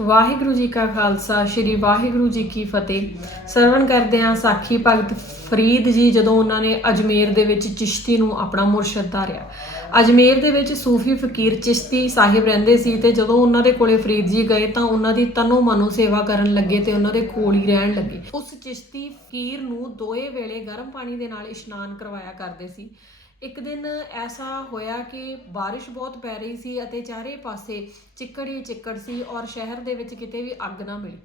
ਵਾਹਿਗੁਰੂ ਜੀ ਕਾ ਖਾਲਸਾ, ਸ੍ਰੀ ਵਾਹਿਗੁਰੂ ਜੀ ਕੀ ਫਤਿਹ। ਸਰਵਣ ਕਰਦੇ ਹਾਂ ਸਾਖੀ ਭਗਤ ਫਰੀਦ ਜੀ ਜਦੋਂ ਉਹਨਾਂ ਨੇ ਅਜਮੇਰ ਦੇ ਵਿੱਚ ਚਿਸ਼ਤੀ ਨੂੰ ਆਪਣਾ ਮੁਰਸ਼ਿਦ ਧਾਰਿਆ। ਅਜਮੇਰ ਦੇ ਵਿੱਚ ਸੂਫੀ ਫਕੀਰ ਚਿਸ਼ਤੀ ਸਾਹਿਬ ਰਹਿੰਦੇ ਸੀ ਤੇ ਜਦੋਂ ਉਹਨਾਂ ਦੇ ਕੋਲੇ ਫਰੀਦ ਜੀ ਗਏ ਤਾਂ ਉਹਨਾਂ ਦੀ ਤਨੋ ਮਨੋ ਸੇਵਾ ਕਰਨ ਲੱਗੇ ਤੇ ਉਹਨਾਂ ਦੇ ਕੋਲ ਹੀ ਰਹਿਣ ਲੱਗੇ। ਉਸ ਚਿਸ਼ਤੀ ਫਕੀਰ ਨੂੰ ਦੋਏ ਵੇਲੇ ਗਰਮ ਪਾਣੀ ਦੇ ਨਾਲ ਇਸ਼ਨਾਨ ਕਰਵਾਇਆ ਕਰਦੇ ਸੀ। ਇੱਕ ਦਿਨ ਐਸਾ ਹੋਇਆ ਕਿ ਬਾਰਿਸ਼ ਬਹੁਤ ਪੈ ਰਹੀ ਸੀ ਅਤੇ ਚਾਰੇ ਪਾਸੇ ਚਿੱਕੜ ਹੀ ਚਿੱਕੜ ਸੀ ਔਰ ਸ਼ਹਿਰ ਦੇ ਵਿੱਚ ਕਿਤੇ ਵੀ ਅੱਗ ਨਾ ਮਿਲੀ।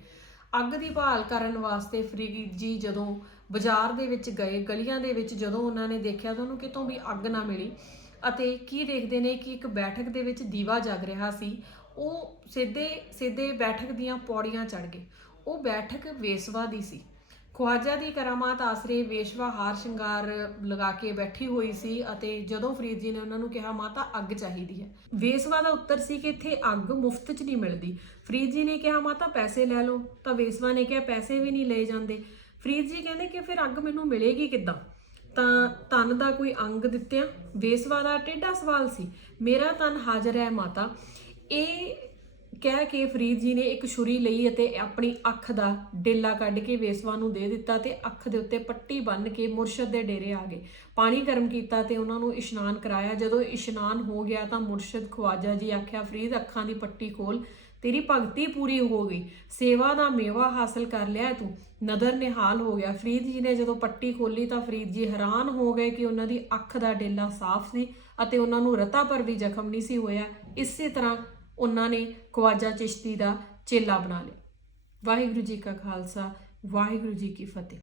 ਅੱਗ ਦੀ ਭਾਲ ਕਰਨ ਵਾਸਤੇ ਫਰੀਦ ਜੀ ਜਦੋਂ ਬਾਜ਼ਾਰ ਦੇ ਵਿੱਚ ਗਏ, ਗਲੀਆਂ ਦੇ ਵਿੱਚ ਜਦੋਂ ਉਹਨਾਂ ਨੇ ਦੇਖਿਆ ਤਾਂ ਉਹਨੂੰ ਕਿਤੋਂ ਵੀ ਅੱਗ ਨਾ ਮਿਲੀ ਅਤੇ ਕੀ ਦੇਖਦੇ ਨੇ ਕਿ ਇੱਕ ਬੈਠਕ ਦੇ ਵਿੱਚ ਦੀਵਾ ਜਗ ਰਿਹਾ ਸੀ। ਉਹ ਸਿੱਧੇ ਸਿੱਧੇ ਬੈਠਕ ਦੀਆਂ ਪੌੜੀਆਂ ਚੜ ਗਏ। ਉਹ ਬੈਠਕ ਵੇਸਵਾ ਦੀ ਸੀ। ਖਵਾਜਾ ਦੀ ਕਰਾਮਾਤ ਆਸਰੇ ਵੇਸ਼ਵਾ ਹਾਰ ਸ਼ਿੰਗਾਰ ਲਗਾ ਕੇ ਬੈਠੀ ਹੋਈ ਸੀ ਅਤੇ ਜਦੋਂ ਫਰੀਦ ਜੀ ਨੇ ਉਹਨਾਂ ਨੂੰ ਕਿਹਾ, ਮਾਤਾ, ਅੱਗ ਚਾਹੀਦੀ ਹੈ। ਵੇਸਵਾ ਦਾ ਉੱਤਰ ਸੀ ਕਿ ਇੱਥੇ ਅੱਗ ਮੁਫਤ 'ਚ ਨਹੀਂ ਮਿਲਦੀ। ਫਰੀਦ ਜੀ ਨੇ ਕਿਹਾ, ਮਾਤਾ, ਪੈਸੇ ਲੈ ਲਓ। ਤਾਂ ਵੇਸਵਾ ਨੇ ਕਿਹਾ, ਪੈਸੇ ਵੀ ਨਹੀਂ ਲਏ ਜਾਂਦੇ। ਫਰੀਦ ਜੀ ਕਹਿੰਦੇ ਕਿ ਫਿਰ ਅੱਗ ਮੈਨੂੰ ਮਿਲੇਗੀ ਕਿੱਦਾਂ? ਤਾਂ ਤਨ ਦਾ ਕੋਈ ਅੰਗ ਦਿੱਤਿਆਂ ਵੇਸਵਾ ਦਾ ਟੇਢਾ ਸਵਾਲ ਸੀ, ਮੇਰਾ ਤਨ ਹਾਜ਼ਰ ਹੈ, ਮਾਤਾ। ਇਹ ਕਹਿ ਕੇ ਫਰੀਦ ਜੀ ਨੇ ਇੱਕ ਛੁਰੀ ਲਈ ਅਤੇ ਆਪਣੀ ਅੱਖ ਦਾ ਡੇਲਾ ਕੱਢ ਕੇ ਵੇਸਵਾ ਨੂੰ ਦੇ ਦਿੱਤਾ ਤੇ ਅੱਖ ਦੇ ਉੱਤੇ ਪੱਟੀ ਬੰਨ੍ਹ ਕੇ ਮੁਰਸ਼ਦ ਦੇ ਡੇਰੇ ਆ ਗਏ। ਪਾਣੀ ਗਰਮ ਕੀਤਾ ਤੇ ਉਹਨਾਂ ਨੂੰ ਇਸ਼ਨਾਨ ਕਰਾਇਆ। ਜਦੋਂ ਇਸ਼ਨਾਨ ਹੋ ਗਿਆ ਤਾਂ ਮੁਰਸ਼ਦ ਖਵਾਜਾ ਜੀ ਆਖਿਆ, ਫਰੀਦ, ਅੱਖਾਂ ਦੀ ਪੱਟੀ ਖੋਲ ਤੇਰੀ ਭਗਤੀ ਪੂਰੀ ਹੋ ਗਈ। ਸੇਵਾ ਦਾ ਮੇਵਾ ਹਾਸਲ ਕਰ ਲਿਆ ਤੂੰ। ਨਦਰ ਨਿਹਾਲ ਹੋ ਗਿਆ। ਫਰੀਦ ਜੀ ਨੇ ਜਦੋਂ ਪੱਟੀ ਖੋਲੀ ਤਾਂ ਫਰੀਦ ਜੀ ਹੈਰਾਨ ਹੋ ਗਏ ਕਿ ਉਹਨਾਂ ਦੀ ਅੱਖ ਦਾ ਡੇਲਾ ਸਾਫ਼ ਸੀ ਅਤੇ ਉਹਨਾਂ ਨੂੰ ਰਤਾ ਪਰ ਵੀ ਜ਼ਖਮ ਨਹੀਂ ਸੀ ਹੋਇਆ। ਇਸੇ ਤਰ੍ਹਾਂ ਉਹਨਾਂ ਨੇ ਖਵਾਜਾ ਚਿਸ਼ਤੀ ਦਾ ਚੇਲਾ ਬਣਾ ਲਿਆ। ਵਾਹਿਗੁਰੂ ਜੀ ਕਾ ਖਾਲਸਾ, ਵਾਹਿਗੁਰੂ ਜੀ ਕੀ ਫਤਿਹ।